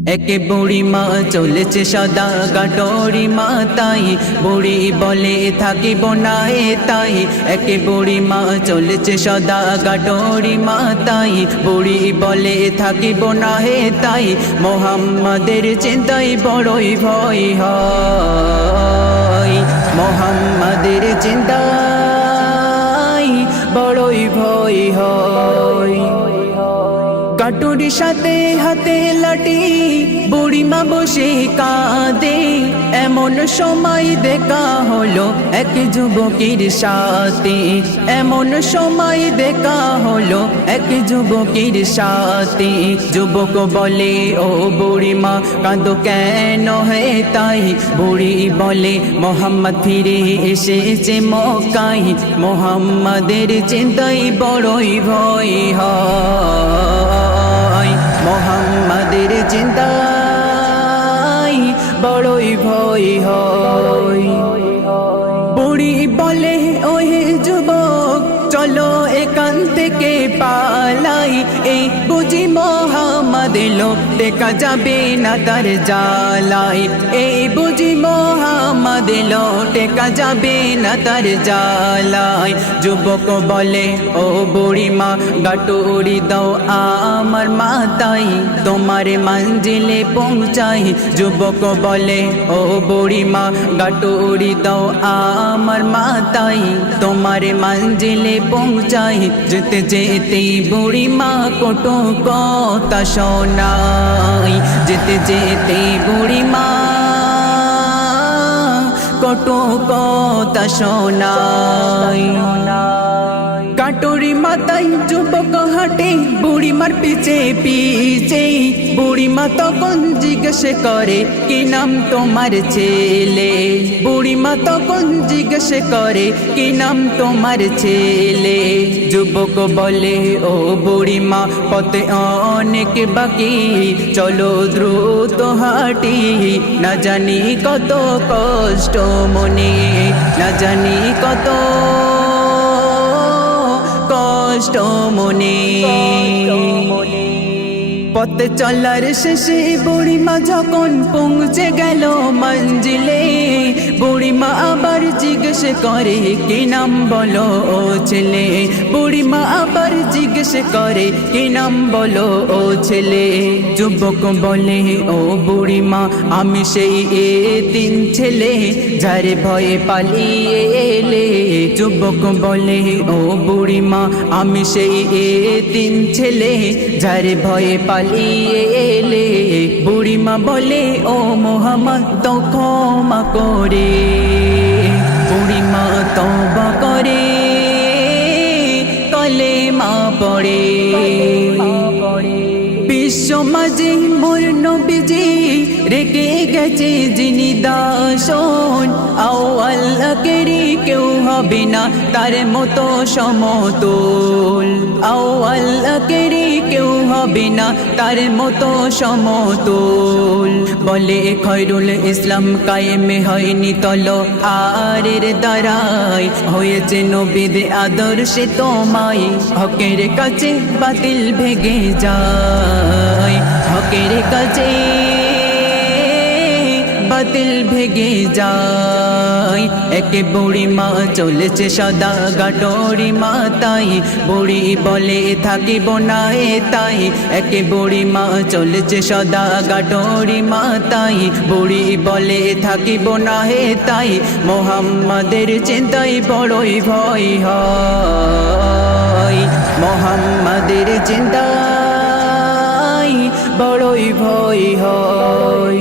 একে বুড়ি মা চলেছে সদা গাটরি মাতাই, বুড়ি বলে থাকিব না তাই। একে বুড়ি মা চলেছে সদা গাটরি মাতাই, বুড়ি বলে থাকিব না তাই। মোহাম্মদের চিন্তায় বড়ই ভয় হয়, মোহাম্মদের চিন্তায় বড়ই ভয় হয়। কাটুরির সাথে হাতে লাঠি বুড়ি মা বসে কাঁদে, এমন সময় দেখা হলো এক যুবকের সাথে, এমন সময় দেখা হলো এক যুবকের সাথে। যুবক বলে ও বুড়ি মা কাঁদো কেন হে তাই, বুড়ি বলে মোহাম্মদ ফিরে এসেছে মক্কায়, মোহাম্মদের চিন্তায় বড়ই ভয় হয়, মোহাম্মদের চিন্তায় বড়ই ভয় হয়। বুড়ি বলে ওহে যুবক চলো এখান থেকে পালাই, এই বুঝি মোহাম্মদ এলো টেকা যাবে না তার জালাই, এই বুঝি মোহাম্মদ এলো টেকা যাবে না তার জালাই। যুবক বলে ও বুড়ি মা গাটুরি দাও আমার মাতাই, তোমার মঞ্জিলে পৌঁছাই। যুবক বলে ও বুড়ি মা গাটুরি দাও আমার মাতাই, তোমার মঞ্জিলে পৌঁছাই। যেতে যেতেই বুড়ি মা কটু কথা শোনাই, যেতে যেতেই বুড়ি মা কটু কথা শোনাই। কাটুরি মাতাই যুবক হাঁটে বুড়ি মার পিছে পিছে, বুড়ি মা তখন জিজ্ঞেস করে কি নাম তোমার ছেলে, বুড়ি মা তখন জিজ্ঞেস করে কি নাম তোমার ছেলে। যুবক বলে ও বুড়ি মা পথে অনেক বাকি, চলো দ্রুত হাঁটি, না জানি কত কষ্ট মনে, না জানি কত কষ্ট মনে। পথে চলার শেষে বুড়ি মা যখন পৌঁছে গেল মঞ্জিলে, বুড়ি মা আবার জিজ্ঞেস করে কি নাম বলো ও ছেলে, বুড়ি মা আবার জিজ্ঞেস করে কি নাম বলো ও ছেলে। যুবক বলে ও বুড়ি মা আমি সেই এতিম ছেলে, যার ভয়ে পালিয়ে এলে। যুবক বলে ও বুড়ি মা আমি সেই এতিম ছেলে, যার ভয়ে পালিয়ে এলে। বুড়ি মা বলে ও মোহাম্মদ তো ক্ষমা করে, বুড়ি মা তওবা করে কলেমা পড়ে। বিশ্ব মাঝে মোর নবীজি রেখে গেছে যিনি দাসন, আও আল্লাহকেরই কেউ হবে না তার মতো সমতুল, আও আল্লাহকেরই কেউ হবে না তার মতো সমতুল। বলে খৈরুল ইসলাম কায়েমে হয়নি তলোয়ারের দ্বারাই, হয়েছে নবীর আদর্শে তোমায়, হকের কাছে বাতিল ভেঙে যায়, হকের কাছে বাতিল ভেঙে যায়। একে বুড়ি মা চলেছে সদা গাটরি মাতাই, বুড়ি বলে থাকিব না তাই। একে বুড়ি মা চলেছে সদা গাটরি মাতাই, বুড়ি বলে থাকিব না তাই। মোহাম্মদের চিন্তায় বড়ই ভয় হয়, মোহাম্মদের চিন্তায় বড়ই ভয় হয়।